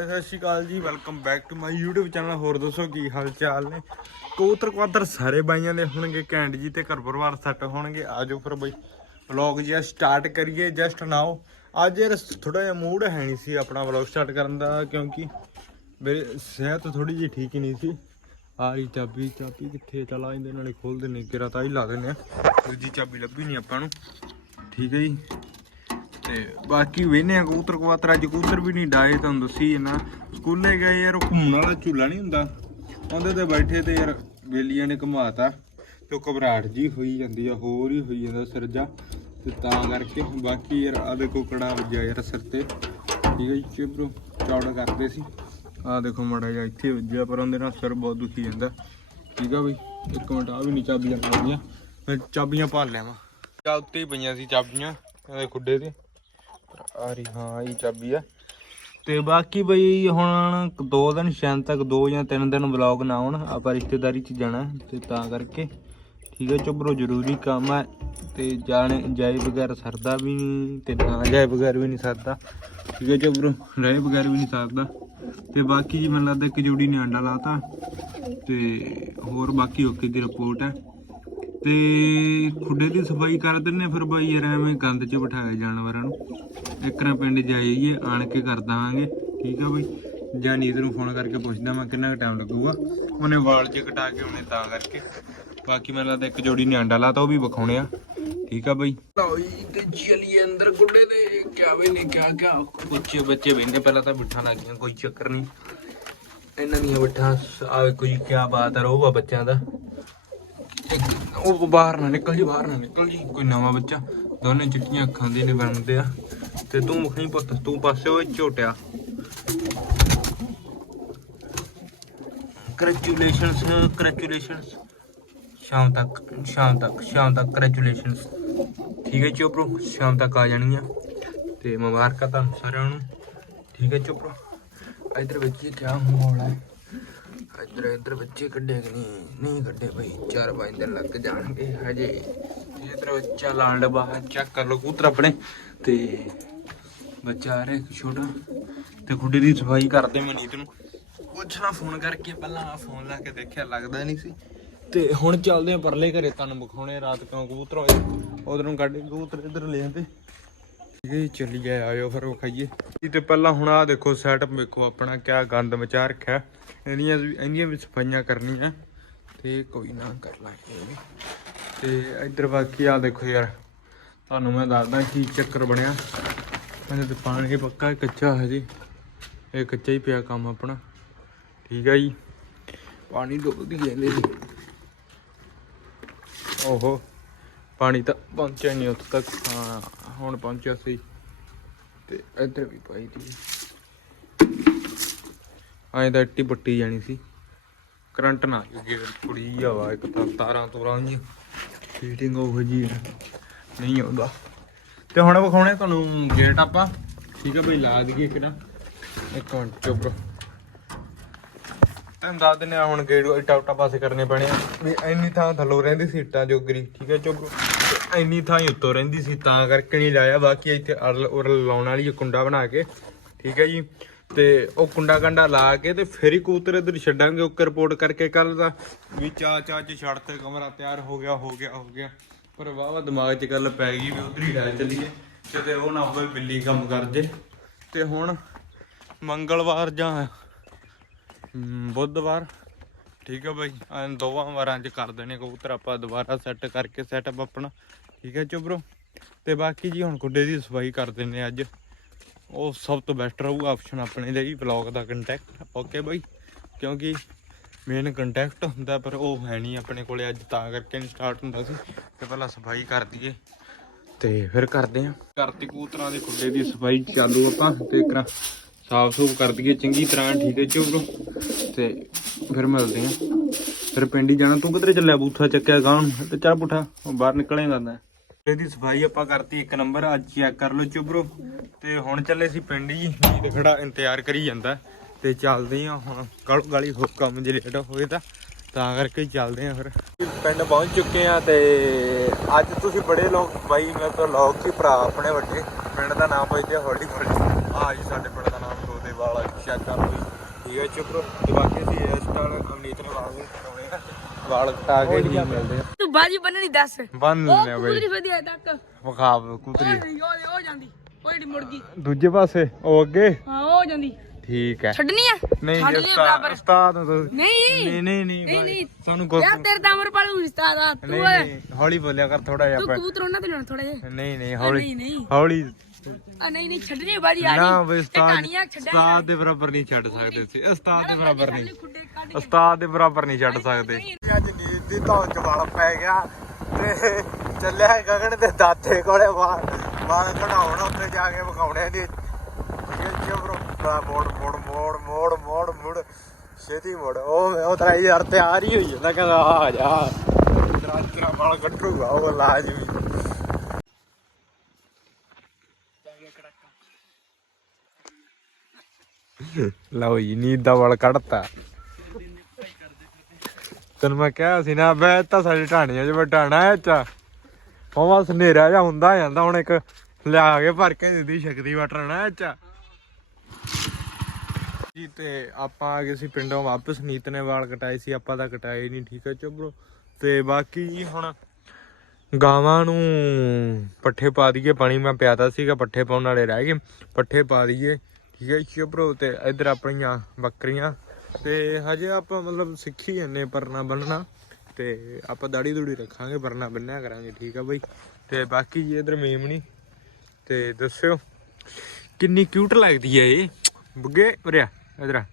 ਸਤਿ ਸ਼੍ਰੀ ਅਕਾਲ ਜੀ welcome back to my YouTube channel ਹੋਰ ਦੱਸੋ ਕੀ ਹਾਲ ਚਾਲ ਨੇ? ਕਬੂਤਰ ਕੁਆਤਰ ਸਾਰੇ ਬਾਈਆਂ ਦੇ ਹੋਣਗੇ, ਕੈਂਡ ਜੀ ਤੇ ਘਰ ਪਰਿਵਾਰ ਸੈੱਟ ਹੋਣਗੇ। ਆਜੋ ਫਿਰ ਬਈ ਵਲੌਗ ਜੀ ਸਟਾਰਟ ਕਰੀਏ ਜਸਟ ਨਾਓ ਅੱਜ ਯਾਰ ਥੋੜਾ ਜਿਹਾ ਮੂਡ ਹੈ ਨਹੀਂ ਸੀ ਆਪਣਾ ਵਲੌਗ ਸਟਾਰਟ ਕਰਨ ਦਾ, ਕਿਉਂਕਿ ਮੇਰੀ ਸਿਹਤ ਥੋੜੀ ਜਿਹੀ ਠੀਕ ਹੀ ਨਹੀਂ ਸੀ। ਆ ਰਹੀ ਚਾਬੀ ਚਾਬੀ ਕਿੱਥੇ ਚਲਾ ਇਹਦੇ ਨਾਲੇ ਖੋਲ ਦਿੰਨੇ ਕਿਰਾ ਤਾਂ ਹੀ ਲਾ ਦਿੰਨੇ ਆ ਦੂਜੀ ਚਾਬੀ ਲੱਭੀ ਨਹੀਂ ਆਪਾਂ ਨੂੰ। ਠੀਕ ਹੈ ਜੀ। ਤੇ ਬਾਕੀ ਵੇਨੇ ਆ ਕਬੂਤਰ ਕਵਾਤਰ ਅੱਜ ਕਬੂਤਰ ਵੀ ਨਹੀਂ ਡਾਏ, ਤੁਹਾਨੂੰ ਦੱਸੀ ਨਾ ਸਕੂਲੇ ਗਏ ਯਾਰ ਘੁੰਮਣ ਵਾਲਾ ਝੂਲਾ ਨਹੀਂ ਹੁੰਦਾ। ਉਹਦੇ ਤੇ ਬੈਠੇ ਤੇ ਯਾਰ ਬੇਲੀਆਂ ਨੇ ਘੁਮਾਤਾ ਤੇ ਘਬਰਾਹਟ ਜੀ ਹੋਈ ਜਾਂਦੀ ਆ, ਹੋਰ ਹੀ ਹੋਈ ਜਾਂਦਾ ਸਿਰਜਾ। ਤੇ ਤਾਂ ਕਰਕੇ ਬਾਕੀ ਯਾਰ ਆ ਦੇਖੋ ਕੜਾ ਵੱਜਿਆ ਯਾਰ ਸਿਰ ਤੇ। ਠੀਕ ਹੈ ਜੀ ਚਿਬਰੋ ਚੌੜਾ ਕਰਦੇ ਸੀ। ਆ ਦੇਖੋ ਮੜਾ ਜਿਹਾ ਇੱਥੇ ਵੱਜਿਆ, ਪਰ ਉਹਦੇ ਨਾਲ ਸਿਰ ਬਹੁਤ ਦੁਖੀ ਜਾਂਦਾ। ਠੀਕ ਆ ਬਈ, ਇੱਕ ਮਿੰਟ ਆ ਵੀ ਨਹੀਂ ਚਾਬੀਆਂ ਲੱਗੀਆਂ ਮੈਂ ਚਾਬੀਆਂ ਭਾਲ ਲਿਆਵਾਂ। ਚਾ ਉੱਤੇ ਹੀ ਪਈਆਂ ਸੀ ਚਾਬੀਆਂ, ਇਹਦੇ ਖੁੱਡੇ ਤੇ। ਆ ਰਹੀ ਹਾਂ, ਇਹ ਚਾਬੀ ਆ। ਤੇ ਬਾਕੀ ਬਈ ਹੁਣ ਦੋ ਦਿਨ ਸ਼ਾਮ ਤੱਕ, ਦੋ ਜਾਂ ਤਿੰਨ ਦਿਨ ਵਲੌਗ ਨਾ ਆਉਣ, ਆਪਾਂ ਰਿਸ਼ਤੇਦਾਰੀ ਚ ਜਾਣਾ ਤੇ ਤਾਂ ਕਰਕੇ। ਠੀਕ ਹੈ ਚੁੱਬਰੋ ਜ਼ਰੂਰੀ ਕੰਮ ਹੈ ਤੇ ਜਾਣੇ, ਜਾਏ ਬਗੈਰ ਸਰਦਾ ਵੀ ਨਹੀਂ ਤੇ ਨਾ ਜਾਏ ਬਗੈਰ ਵੀ ਨਹੀਂ ਸਰਦਾ। ਠੀਕ ਹੈ ਚੁੱਬਰੋ ਰਹੇ ਬਗੈਰ ਵੀ ਨਹੀਂ ਸਰਦਾ। ਤੇ ਬਾਕੀ ਜੀ ਮੈਨੂੰ ਲੱਗਦਾ ਇੱਕ ਜੋੜੀ ਨੇ ਅੰਡਾ ਲਾਤਾ, ਤੇ ਹੋਰ ਬਾਕੀ ਓਕੇ ਦੀ ਰਿਪੋਰਟ ਹੈ। ਤੇ ਖੁੱਡੇ ਦੀ ਸਫ਼ਾਈ ਕਰ ਦਿੰਨੇ ਫਿਰ ਬਾਈ ਯਾਰ ਐਵੇਂ ਗੰਦ 'ਚ ਬਿਠਾਏ ਜਾਨਵਰਾਂ ਨੂੰ। ਇੱਕ ਨਾ ਪਿੰਡ ਜਾਈਏ ਆਣ ਕੇ ਕਰ ਦਾਂਗੇ ਠੀਕ ਆ ਬਈ? ਜਾਂ ਨੀਤ ਨੂੰ ਫੋਨ ਕਰਕੇ ਪੁੱਛਦਾ ਮੈਂ ਕਿੰਨਾ ਟਾਈਮ ਲੱਗੂਗਾ। ਉਹਨੇ ਵਾਲ 'ਚ ਕਟਾ ਕੇ ਉਹਨੇ ਤਾਂ ਕਰਕੇ। ਬਾਕੀ ਮੈਨੂੰ ਲੱਗਦਾ ਇੱਕ ਜੋੜੀ ਨੇ ਅੰਡਾ ਲਾਤਾ ਉਹ ਵੀ ਵਿਖਾਉਣੇ ਆ। ਠੀਕ ਆ ਬਈ? ਲਓ ਜੀ ਤੇ ਚਲੀਏ ਅੰਦਰ ਗੁੱਡੇ ਦੇ ਕਿਆ ਵੇ ਨੇ ਕਿਆ ਕਿਆ। ਬੱਚੇ ਬੱਚੇ ਬੈਠੇ ਪਹਿਲਾਂ ਤਾਂ ਬਿਠਾ ਲੱਗ ਗਿਆ ਕੋਈ ਚੱਕਰ ਨਹੀਂ। ਇਹਨਾਂ ਦੀਆਂ ਬਿਠਾ ਆਵੇ ਕੋਈ ਕਿਆ ਬਾਤ ਹੈ ਰੋਵਾ ਬੱਚਿਆਂ ਦਾ। ਉਹ ਬਾਹਰ ਨਾ ਨਿਕਲ ਜੀ, ਬਾਹਰ ਨਾ ਨਿਕਲ ਜੀ। ਕੋਈ ਨਵਾਂ ਬੱਚਾ। ਦੋਨੇ ਚਿੱਟੀਆਂ ਅੱਖਾਂ ਦੇ ਨੇ ਬਣਦੇ ਆ। ਤੇ ਤੂੰ ਮੁਖੀ ਪੁੱਤ, ਤੂੰ ਪਾਸੇ ਉਹ ਝੋਟਿਆ। ਕੰਗ੍ਰੈਚੁਲੇਸ਼ਨਸ ਕੰਗ੍ਰੈਚੁਲੇਸ਼ਨਸ ਸ਼ਾਮ ਤੱਕ ਸ਼ਾਮ ਤੱਕ ਸ਼ਾਮ ਤੱਕ ਕੰਗ੍ਰੈਚੁਲੇਸ਼ਨਸ ਠੀਕ ਹੈ ਚੋਪਰੋ ਸ਼ਾਮ ਤੱਕ ਆ ਜਾਣੀਆਂ ਤੇ ਮੁਬਾਰਕਾਂ ਤੁਹਾਨੂੰ ਸਾਰਿਆਂ ਨੂੰ। ਠੀਕ ਹੈ ਚੋਪਰੋ ਇਧਰ ਬੱਚੇ ਕਿਆ ਮਾਹੌਲ ਹੈ। ਇੱਧਰ ਇੱਧਰ ਬੱਚੇ ਕੱਢੇ ਕਿ ਨਹੀਂ? ਨਹੀਂ ਕੱਢੇ ਭਾਈ ਚਾਰ ਪੰਜ ਦਿਨ ਲੱਗ ਜਾਣਗੇ ਹਜੇ। ਇੱਧਰ ਬੱਚਾ ਲਾਣ ਡੱਬਾ ਚੈੱਕ ਕਰ ਲੋ ਕੂਤਰ ਆਪਣੇ। ਤੇ ਬੱਚਾ ਆ ਰਿਹਾ ਛੋਟਾ। ਤੇ ਖੁੱਡੇ ਦੀ ਸਫ਼ਾਈ ਕਰਦੇ ਮੈਂ ਨੀਤ ਨੂੰ। ਪੁੱਛਣਾ ਫੋਨ ਕਰਕੇ, ਪਹਿਲਾਂ ਫੋਨ ਲਾ ਕੇ ਦੇਖਿਆ, ਲੱਗਦਾ ਨਹੀਂ ਸੀ। ਤੇ ਹੁਣ ਚੱਲਦੇ ਆ ਪਰਲੇ ਘਰੇ, ਤੁਹਾਨੂੰ ਵਿਖਾਉਣੇ ਰਾਤ ਕਿਉਂ ਕਬੂਤਰ ਹੋਏ। ਉਧਰੋਂ ਕੱਢ ਕੇ ਕਬੂਤਰ ਇੱਧਰ ਲੈ ਜਾਂਦੇ ਠੀਕ ਹੈ ਜੀ, ਚੱਲੀ ਗਏ ਆਇਓ ਫਿਰ ਵਿਖਾਈਏ ਜੀ ਤੇ ਪਹਿਲਾਂ ਹੁਣ ਆ ਦੇਖੋ ਸੈਟਅਪ ਵੇਖੋ ਆਪਣਾ ਕਿਆ ਗੰਦ ਮਚਾ ਰੱਖਿਆ। ਇਹਨੀਆਂ ਵੀ ਇਹਦੀਆਂ ਵੀ ਸਫਾਈਆਂ ਕਰਨੀਆਂ। ਤੇ ਕੋਈ ਨਾ ਕਰ ਲਾਂਗੇ ਇਹ। ਵੀ। ਤੇ ਇੱਧਰ ਬਾਕੀ ਆ ਦੇਖੋ ਯਾਰ ਤੁਹਾਨੂੰ ਮੈਂ ਦੱਸਦਾ ਕੀ ਚੱਕਰ ਬਣਿਆ। ਇਹਦੇ ਤੇ ਪਾਣੀ ਪੱਕਾ ਕੱਚਾ ਹੈ ਜੀ। ਇਹ ਕੱਚਾ ਹੀ ਪਿਆ ਕੰਮ ਆਪਣਾ। ਠੀਕ ਆ ਜੀ। ਪਾਣੀ ਡੋਲਦੀ ਜਾਂਦੇ ਜੀ ਓਹੋ ਪਾਣੀ ਤਾਂ ਪਹੁੰਚਿਆ ਨਹੀਂ ਉੱਥੇ ਤੱਕ। ਹਾਂ। ਹੁਣ ਪਹੁੰਚਿਆ ਸੀ। ਤੇ ਇੱਧਰ ਵੀ ਪਾਈ ਦੀ ਐਂ ਤਾਂ ਇੱਟੀ ਪੱਟੀ ਜਾਣੀ ਸੀ। ਕਰੰਟ ਨਾ ਲੱਗੇ। ਕੁੜੀ ਹਵਾ ਇੱਕ ਤਾਂ ਤਾਰਾਂ ਤੋਰਾਂ ਜੀ ਫੀਟਿੰਗ ਉਹ ਜੀ ਨਹੀਂ ਆਉਂਦਾ। ਤੇ ਹੁਣ ਵਿਖਾਉਣੇ ਤੁਹਾਨੂੰ ਗੇਟ ਆਪਾਂ। ਠੀਕ ਹੈ ਬਈ, ਲਾ ਦਈਏ ਇੱਕ ਨਾ। ਇੱਕ ਮਿੰਟ, ਚੁੱਪ ਰਹੋ ਤੈਨੂੰ ਦੱਸ ਦਿੰਦੇ ਆ ਹੁਣ ਗੇਟ ਇੱਟਾ ਉੱਟਾ ਪਾਸੇ ਕਰਨੇ ਪੈਣੇ ਆ ਵੀ ਇੰਨੀ ਥਾਂ ਥੱਲੋਂ ਰਹਿੰਦੀ ਸੀ ਇੱਟਾਂ ਜੋਗਰੀ ਠੀਕ ਹੈ ਚੁੱਪ ਇੰਨੀ ਥਾਂ ਹੀ ਉੱਤੋਂ ਰਹਿੰਦੀ ਸੀ, ਤਾਂ ਕਰਕੇ ਨਹੀਂ ਲਾਇਆ। ਬਾਕੀ ਇੱਥੇ ਅਰਲ ਉਰਲ ਲਾਉਣ ਵਾਲੀ ਕੁੰਡਾ ਬਣਾ ਕੇ, ਠੀਕ ਹੈ ਜੀ। ਤੇ ਉਹ ਕੁੰਡਾ ਕੰਡਾ ਲਾ ਕੇ ਤੇ ਫਿਰ ਹੀ ਕੂਤਰ ਇਧਰ ਛੱਡਾਂਗੇ। ਓਕੇ ਰਿਪੋਰਟ ਕਰਕੇ ਕੱਲ ਦਾ ਵੀ ਚਾ ਚਾ ਚ ਛੱਡ ਤੇ ਕਮਰਾ ਤਿਆਰ ਹੋ ਗਿਆ ਹੋ ਗਿਆ ਹੋ ਗਿਆ। ਪਰ ਵਾਵਾ ਦਿਮਾਗ 'ਚ ਗੱਲ ਪੈ ਗਈ ਵੀ ਉਧਰ ਹੀ ਲੈ ਚੱਲੀਏ, ਕਿਤੇ ਉਹ ਨਾ ਹੋਵੇ ਬਿੱਲੀ ਕੰਮ ਕਰ ਜੇ। ਤੇ ਹੁਣ ਮੰਗਲਵਾਰ ਜਾਂ ਬੁੱਧਵਾਰ। ਠੀਕ ਹੈ ਬਾਈ। ਐਂ ਦੋਵਾਂ ਵਾਰਾਂ 'ਚ ਕਰ ਦੇਣੇ ਕਬੂਤਰ। ਆਪਾਂ ਦੁਬਾਰਾ ਸੈੱਟ ਕਰਕੇ ਸੈਟਅਪ ਆਪਣਾ। ਠੀਕ ਹੈ ਚੁਬਰੋ ਤੇ ਬਾਕੀ ਜੀ ਹੁਣ ਗੁੱਡੇ ਦੀ ਸਫ਼ਾਈ ਕਰ ਦਿੰਨੇ ਅੱਜ। ਉਹ ਸਭ ਤੋਂ ਬੈਸਟ ਰਹੂਗਾ ਆਪਸ਼ਨ ਆਪਣੇ ਲਈ ਵਲੌਗ ਦਾ ਕੰਟੈਕਟ ਓਕੇ ਬਾਈ। ਕਿਉਂਕਿ ਮੇਨ ਕੰਟੈਕਟ ਹੁੰਦਾ, ਪਰ ਉਹ ਹੈ ਨਹੀਂ ਆਪਣੇ ਕੋਲੇ ਅੱਜ। ਤਾਂ ਕਰਕੇ ਨਹੀਂ ਸਟਾਰਟ ਹੁੰਦਾ ਸੀ। ਤੇ ਪਹਿਲਾਂ ਸਫ਼ਾਈ ਕਰ ਦਈਏ। ਤੇ ਫਿਰ ਕਰਦੇ ਆਂ। ਕਰਤੀ ਕੂਤਰਾਂ ਦੇ ਖੁੱਡੇ ਦੀ ਸਫ਼ਾਈ ਚਾਲੂ ਆਪਾਂ। ਤੇ ਕਰਾਂ ਸਾਫ਼ ਸੂਫ ਕਰ ਦਈਏ, ਚੰਗੀ ਤਰ੍ਹਾਂ ਠੀਕ ਹੈ ਚੋਬਰੋ ਤੇ ਫਿਰ ਮਿਲਦੇ ਆਂ ਫਿਰ ਪਿੰਡ ਹੀ ਜਾਣਾ। ਤੂੰ ਕਿਧਰੇ ਚੱਲਿਆ? ਬੂਥਾ ਚੱਕਿਆ ਗਾਂ ਨੂੰ। ਤੇ ਚੱਲ ਪੁੱਠਾ ਬਾਹਰ ਨਿਕਲੇਗਾ ਨਾ ਇਹਦੀ ਸਫ਼ਾਈ ਆਪਾਂ ਕਰਤੀ, ਇੱਕ ਨੰਬਰ। ਅੱਜ ਚੈੱਕ ਕਰ ਲਓ ਚੁਬਰੋ ਤੇ ਹੁਣ ਚੱਲੇ ਸੀ ਪਿੰਡ ਜੀ। ਤੇ ਖੜਾ ਇੰਤਜ਼ਾਰ ਕਰੀ ਜਾਂਦਾ। ਤੇ ਚੱਲਦੇ ਆ ਹੁਣ। ਗਲ ਗਾਲੀ ਹੋ, ਕੰਮ ਜੇ ਲੇਟ ਹੋਏ ਤਾਂ। ਤਾਂ ਕਰਕੇ ਚੱਲਦੇ ਆ ਫਿਰ। ਪਿੰਡ ਪਹੁੰਚ ਚੁੱਕੇ ਆ ਤੇ ਅੱਜ ਤੁਸੀਂ ਬੜੇ ਲੋਕ ਬਾਈ ਮੇਰੇ ਤੋਂ ਲੋਕ ਸੀ, ਭਰਾ ਆਪਣੇ ਵੱਡੇ। ਪਿੰਡ ਦਾ ਨਾਮ ਪੁੱਛਦੇ ਆ ਹੌਲੀ ਹੌਲੀ ਆ ਜੀ ਸਾਡੇ ਪਿੰਡ ਵਾਲਾ ਚੈੱਕ ਕਰ ਲਓ ਠੀਕ ਹੈ ਚੁੱਪ ਤੇ ਬਾਕੀ ਅਸੀਂ ਇਸ ਸਟਾਲ ਅਮਨੀਤ ਨੇ ਵਾਲ ਵੀ ਕਟਾਉਣੇ ਆ। ਵਾਲ ਕਟਾ ਕੇ ਹੀ ਮਿਲਦੇ ਆ। ਤੂੰ ਬਾਜੀ ਬੰਨਣੀ ਦੱਸ। ਬੰਨ ਉਹ ਲਿਆ ਕੁਦਰੀ ਬਈ। ਵਧੀਆ ਤੱਕ। ਵਿਖਾ ਉਹ ਕੁਤਰੀ ਨਹੀਂ ਉਹ ਉਹ ਜਾਂਦੀ ਉਹ ਜਿਹੜੀ ਮੁੜ ਗਈ ਦੂਜੇ ਪਾਸੇ ਉਹ ਅੱਗੇ। ਹਾਂ ਉਹ ਜਾਂਦੀ। ਠੀਕ ਹੈ। ਛੱਡਣੀ ਆ? ਨਹੀਂ ਛੱਡ ਉਸਤਾਦ ਬਰਾਬਰ। ਉਸਤਾਦ ਨੂੰ ਨਹੀਂ। ਨਹੀਂ ਨਹੀਂ ਨਹੀਂ ਨਹੀਂ, ਭਾਈ, ਨਹੀਂ। ਸਾਨੂੰ ਗੁਰ- ਯਾਰ ਤੇਰੇ ਤਾਂ ਅਮਰ ਪਾਲੂ ਰਿਸ਼ਤਾ ਦਾ ਤੂੰ ਨਹੀਂ ਓਏ, ਨਹੀਂ ਹੌਲੀ ਬੋਲਿਆ ਕਰ ਥੋੜਾ ਜਿਹਾ ਤੂੰ ਆਪਾਂ ਕਬੂਤਰ ਉਹਨਾਂ ਤੇ ਲੈਣਾ ਥੋੜਾ ਜਿਹਾ। ਨਹੀਂ ਨਹੀਂ ਆ, ਹੌਲੀ ਨਹੀਂ। ਨਹੀਂ ਹੌਲੀ। ਆ ਨਹੀਂ ਨਹੀਂ ਛੱਡਣੀ ਆ ਬਾਜੀ ਆ ਨਾ ਬਈ ਉਸਤਾਦ ਉਸਤਾਦ ਦੇ ਬਰਾਬਰ ਨਹੀਂ ਛੱਡ ਸਕਦੇ ਸੀ ਉਸਤਾਦ ਦੇ ਬਰਾਬਰ ਨਹੀਂ। ਖੁੱਡੇ ਕੱਢ ਉਸਤਾਦ ਦੇ ਬਰਾਬਰ ਨਹੀਂ ਛੱਡ ਸਕਦੇ। ਅੱਜ ਨੀਂਦ ਦੀ ਧੌਣ ਚ ਵਾਲ ਪੈ ਗਿਆ ਤੇ ਚੱਲਿਆ ਗਗਨ ਦੇ ਦਾਤੇ ਕੋਲੇ ਵਾਲ। ਵਾਲ ਕਢਾਉਣ ਉੱਤੇ ਜਾ ਕੇ ਵਿਖਾਉਣੇ ਨੇ ਇਹ ਜਬਰੋ ਬੜਾ ਮੋੜ ਮੋੜ ਮੋੜ ਮੋੜ ਮੋੜ ਮੋੜ। ਛੇਤੀ ਮੋੜ। ਉਹ ਉਹ ਤੇਰਾ ਯਾਰ ਤਿਆਰ ਹੀ ਹੋਈ ਜਾਂਦਾ ਕਹਿੰਦਾ, ਆ ਜਾ। ਤੇਰਾ ਤੇਰਾ ਵਾਲ ਕੱਟੂਗਾ ਉਹ ਲਾਜ਼ਮੀ ਲਓ ਜੀ, ਨੀਂਦ ਦਾ ਵਾਲ ਕੱਢਤਾ। ਤੈਨੂੰ ਮੈਂ ਕਿਹਾ ਸੀ ਨਾ ਬੈ ਤਾਂ ਸਾਡੇ ਢਾਣੀਆਂ 'ਚ ਵਟਾਣਾ ਐ ਚਾ ਪਵਾ ਹਨੇਰਾ ਜਿਹਾ ਹੁੰਦਾ ਜਾਂਦਾ, ਹੁਣ ਇੱਕ ਲਿਆ ਕੇ ਭਰ ਕੇ ਦਿੱਦੀ ਸ਼ਕਤੀ ਵਟਣਾ ਐ ਚਾ ਜੀ, ਤੇ ਆਪਾਂ ਆ ਗਏ ਸੀ ਪਿੰਡੋਂ ਵਾਪਸ, ਨੀਤ ਨੇ ਵਾਲ ਕਟਾਏ ਸੀ, ਆਪਾਂ ਤਾਂ ਕਟਾਏ ਨਹੀਂ ਠੀਕ ਹੈ ਚੁੱਬਰੋ ਤੇ ਬਾਕੀ ਜੀ ਹੁਣ ਗਾਵਾਂ ਨੂੰ ਪੱਠੇ ਪਾ ਦਈਏ, ਪਾਣੀ ਮੈਂ ਪਿਆਦਾ ਸੀਗਾ, ਪੱਠੇ ਪਾਉਣ ਵਾਲੇ ਰਹਿ ਗਏ, ਪੱਠੇ ਪਾ ਦਈਏ, ਠੀਕ ਹੈ ਚੁੱਬਰੋ ਤੇ ਇੱਧਰ ਆਪਣੀਆਂ ਬੱਕਰੀਆਂ। ਤੇ ਹਜੇ ਆਪਾਂ ਮਤਲਬ ਸਿੱਖੀ ਜੰਨੇ ਪਰਨਾ ਬੰਨਣਾ, ਤੇ ਆਪਾਂ ਦਾੜੀ ਦੂੜੀ ਰੱਖਾਂਗੇ, ਪਰਨਾ ਬੰਨਿਆ ਕਰਾਂਗੇ, ਠੀਕ ਆ ਬਈ। ਤੇ ਬਾਕੀ ਜੀ ਇਧਰ ਮੇਮਣੀ, ਤੇ ਦੱਸਿਓ, ਕਿੰਨੀ ਕਿਊਟ ਲੱਗਦੀ ਹੈ ਇਹ, ਬੁੱਗੇ ਉਰਿਆ ਇਧਰ ਆ।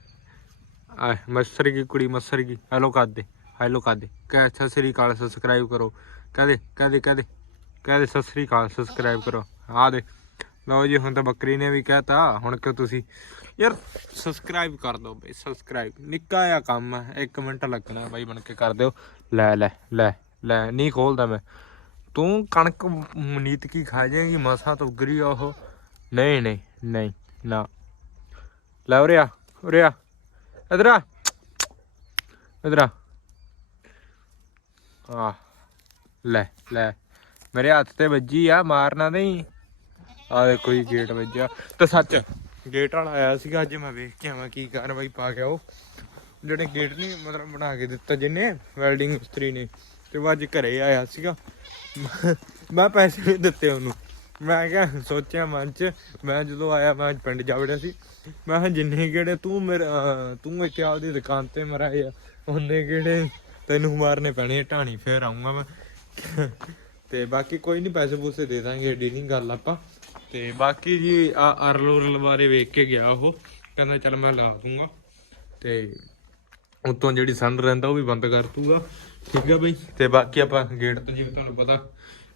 ਆ ਮਸਰ ਕੀ ਕੁੜੀ ਮਸਰ ਕੀ ਹੈਲੋ ਕਰ ਦੇ ਹੈਲੋ ਕਰ ਦੇ ਕਹਿ, ਸਤਿ ਸ੍ਰੀ ਅਕਾਲ ਸਬਸਕ੍ਰਾਈਬ ਕਰੋ। ਕਹਦੇ ਕਹਦੇ ਕਹਦੇ ਕਹਦੇ, ਸਤਿ ਸ੍ਰੀ ਅਕਾਲ ਸਬਸਕ੍ਰਾਈਬ ਕਰੋ। ਆ ਦੇ। ਲਓ ਜੀ, ਹੁਣ ਤਾਂ ਬੱਕਰੀ ਨੇ ਵੀ ਕਹਿਤਾ, ਹੁਣ ਕਿ ਤੁਸੀਂ? ਯਾਰ ਸਬਸਕ੍ਰਾਈਬ ਕਰ ਦਿਓ ਬਈ ਸਬਸਕ੍ਰਾਈਬ ਨਿੱਕਾ ਜਿਹਾ ਕੰਮ ਹੈ 1 ਮਿੰਟ ਲੱਗਣਾ ਬਾਈ, ਬਣ ਕੇ ਕਰ ਦਿਓ। ਲੈ ਲੈ ਲੈ ਲੈ, ਨਹੀਂ ਖੋਲਦਾ ਮੈਂ। ਤੂੰ ਕਣਕ, ਮਨੀਤ ਕੀ ਖਾ ਜਾਏਗੀ? ਮਸਾ ਤੋਂ ਉਗਰੀ ਉਹ। ਨਹੀਂ ਨਹੀਂ ਨਹੀਂ, ਨਾ। ਲੈ ਉਰੇ ਆ। ਉਰੇ ਆ ਇਧਰ ਆ ਇਧਰ ਆ ਆ ਲੈ ਲੈ ਮੇਰੇ ਹੱਥ ਤੇ ਵੱਜੀ ਆ ਮਾਰਨਾ ਨਹੀਂ ਆ ਦੇਖੋ ਜੀ ਗੇਟ ਵੱਜਿਆ ਤੇ ਸੱਚ ਗੇਟ ਵਾਲਾ ਆਇਆ ਸੀਗਾ, ਅੱਜ ਮੈਂ ਵੇਖ ਕੇ ਆਵਾਂ ਕੀ ਕਾਰਵਾਈ ਪਾ ਗਿਆ ਉਹ। ਜਿਹੜੇ ਗੇਟ ਨਹੀਂ ਮਤਲਬ ਬਣਾ ਕੇ ਦਿੱਤਾ ਜਿੰਨੇ ਵੈਲਡਿੰਗ ਮਿਸਤਰੀ ਨੇ। ਤੇ ਉਹ ਅੱਜ ਘਰੇ ਆਇਆ ਸੀਗਾ। ਮੈਂ ਪੈਸੇ ਨਹੀਂ ਦਿੱਤੇ ਉਹਨੂੰ। ਮੈਂ ਕਿਹਾ ਸੋਚਿਆ ਮਨ ਚ ਮੈਂ ਜਦੋਂ ਆਇਆ ਮੈਂ ਪਿੰਡ ਜਾ ਵੜਿਆ ਸੀ। ਮੈਂ ਕਿਹਾ ਜਿੰਨੇ ਕਿਹੜੇ ਤੂੰ ਮੇਰਾ ਤੂੰ ਇੱਥੇ ਆਪਦੀ ਦੁਕਾਨ ਤੇ ਮਰਾਇਆ ਉਹਨੇ ਕਿਹੜੇ ਤੈਨੂੰ ਮਾਰਨੇ ਪੈਣੇ ਆ, ਢਾਣੀ ਫੇਰ ਆਉਂਗਾ ਮੈਂ। ਤੇ ਬਾਕੀ ਕੋਈ ਨਹੀਂ ਪੈਸੇ ਪੂਸੇ ਦੇ ਦਾਂਗੇ ਏਡੀ ਨਹੀਂ ਗੱਲ ਆਪਾਂ। ਤੇ ਬਾਕੀ ਜੀ ਆ ਅਰਲ ਉਰਲ ਬਾਰੇ ਵੇਖ ਕੇ ਗਿਆ ਉਹ। ਕਹਿੰਦਾ ਚੱਲ ਮੈਂ ਲਾ ਦੂੰਗਾ। ਤੇ ਉਤੋਂ ਜਿਹੜੀ ਸੰਡ ਰਹਿੰਦਾ ਉਹ ਵੀ ਬੰਦ ਕਰ ਦੂਗਾ। ਠੀਕ ਹੈ ਬਈ? ਤੇ ਬਾਕੀ ਆਪਾਂ ਗੇਟ ਤੇ ਜਿਵੇਂ ਤੁਹਾਨੂੰ ਪਤਾ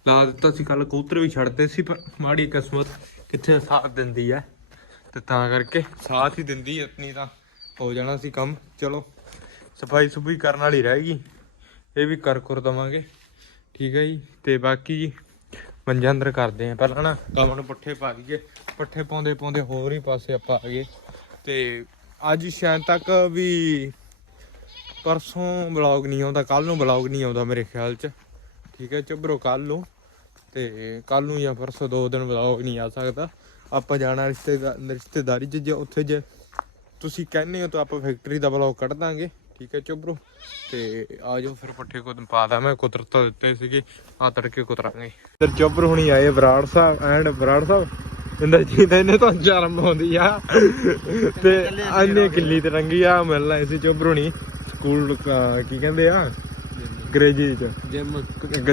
ਲਾ ਦਿੱਤਾ ਸੀ ਕੱਲ ਕਬੂਤਰ ਵੀ ਛੱਡਦੇ ਸੀ ਪਰ ਮਾੜੀ ਕਿਸਮਤ ਕਿੱਥੇ ਸਾਥ ਦਿੰਦੀ ਹੈ। ਤੇ ਤਾਂ ਕਰਕੇ ਸਾਥ ਹੀ ਦਿੰਦੀ ਆਪਣੀ ਤਾਂ ਹੋ ਜਾਣਾ ਸੀ ਕੰਮ। ਚਲੋ ਸਫ਼ਾਈ ਸੁਫਾਈ ਕਰਨ ਵਾਲੀ ਰਹਿ ਗਈ। ਇਹ ਵੀ ਕਰ ਕਰ ਦਵਾਂਗੇ। ਠੀਕ ਹੈ ਜੀ ਤੇ ਬਾਕੀ ਜੀ ਮੰਜਾ ਅੰਦਰ ਕਰਦੇ ਆ ਪਹਿਲਾਂ ਨਾ ਕੰਮ। ਨੂੰ ਪੱਠੇ ਪਾ ਦਈਏ। ਪੱਠੇ ਪਾਉਂਦੇ ਪਾਉਂਦੇ ਹੋਰ ਹੀ ਪਾਸੇ ਆਪਾਂ ਆ ਗਏ। ਤੇ ਅੱਜ ਸ਼ਾਮ ਤੱਕ ਵੀ ਪਰਸੋਂ ਵਲੌਗ ਨਹੀਂ ਆਉਂਦਾ ਕੱਲ ਨੂੰ ਵਲੌਗ ਨਹੀਂ ਆਉਂਦਾ ਮੇਰੇ ਖਿਆਲ 'ਚ। ਠੀਕ ਹੈ ਚੁੱਬਰੋ ਕੱਲ ਨੂੰ ਤੇ ਕੱਲ ਨੂੰ ਜਾਂ ਪਰਸੋਂ ਦੋ ਦਿਨ ਵਲੌਗ ਨਹੀਂ ਆ ਸਕਦਾ। ਆਪਾਂ ਜਾਣਾ ਰਿਸ਼ਤੇਦਾਰ ਰਿਸ਼ਤੇਦਾਰੀ 'ਚ ਜੇ ਉੱਥੇ ਜੇ ਤੁਸੀਂ ਕਹਿੰਦੇ ਹੋ ਤਾਂ ਆਪਾਂ ਫੈਕਟਰੀ ਦਾ ਵਲੌਗ ਕੱਢ ਦਾਂਗੇ। ਠੀਕ ਹੈ ਚੁੱਬਰੋ ਤੇ ਆ ਜਾਓ ਫਿਰ ਪੱਠੇ ਕੋ ਪਾ ਦਾਂ ਮੈਂ ਕੁਦਰਤ ਦਿੱਤੇ ਸੀਗੇ ਆ ਤੜਕੇ ਕੁਤਰਾਂਗੇ। ਇੱਧਰ ਚੁੱਬਰ ਹੁਣੀ ਆਏ ਬਰਾੜ ਸਾਹਿਬ ਐਂਡ ਬਰਾੜ ਸਾਹਿਬ। ਇੰਦਰ ਜੀ ਦਾ ਇਹਨੇ ਤਾਂ ਜਨਮ ਆਉਂਦੀ ਆ। ਤੇ ਅੰਨੇ ਕਿੱਲੀ ਤੇ ਰੰਗੀ ਆ ਮਿਲਣਾ ਇਸੇ ਚੁੱਬਰ ਹੁਣੀ। ਸਕੂਲ ਕੀ ਕਹਿੰਦੇ ਆ? ਅੰਗਰੇਜ਼ੀ ਚ। ਜਿਮ।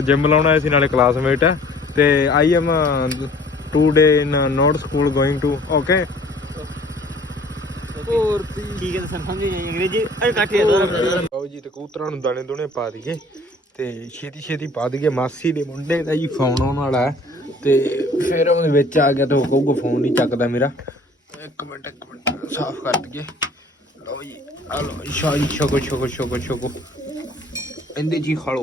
ਜਿਮ ਲਾਉਣਾ ਆਇਆ ਸੀ ਨਾਲੇ ਕਲਾਸਮੇਟ ਆ। ਤੇ I am today in not school going to okay ਹੋਰ ਕੀ? ਕਹਿੰਦੇ ਸਰ ਸਮਝ ਨਹੀਂ ਅੰਗਰੇਜ਼ੀ? ਅਰੇ ਕਾਠੀ ਆਓ ਜੀ ਤੇ ਕਬੂਤਰਾਂ ਨੂੰ ਦਾਣੇ ਦੋਣੇ ਪਾ ਦਈਏ। ਤੇ ਛੇਤੀ ਛੇਤੀ ਪਾ ਦਈਏ। ਮਾਸੀ ਦੇ ਮੁੰਡੇ ਦਾ ਜੀ ਫੋਨ ਆਉਣ ਵਾਲਾ ਹੈ। ਤੇ ਫਿਰ ਉਹਦੇ ਵਿੱਚ ਆ ਗਿਆ ਤੇ ਉਹ ਕਹੂਗਾ ਫੋਨ ਨਹੀਂ ਚੱਕਦਾ ਮੇਰਾ। ਇੱਕ ਮਿੰਟ ਇੱਕ ਮਿੰਟ ਸਾਫ਼ ਕਰ ਦਈਏ। ਲਓ ਜੀ ਆ ਲਓ ਛੋਕੋ ਛੋਕੋ ਛੋਕੋ ਛੋਕੋ। ਇਹਦੇ ਜੀ ਖਾ ਲਓ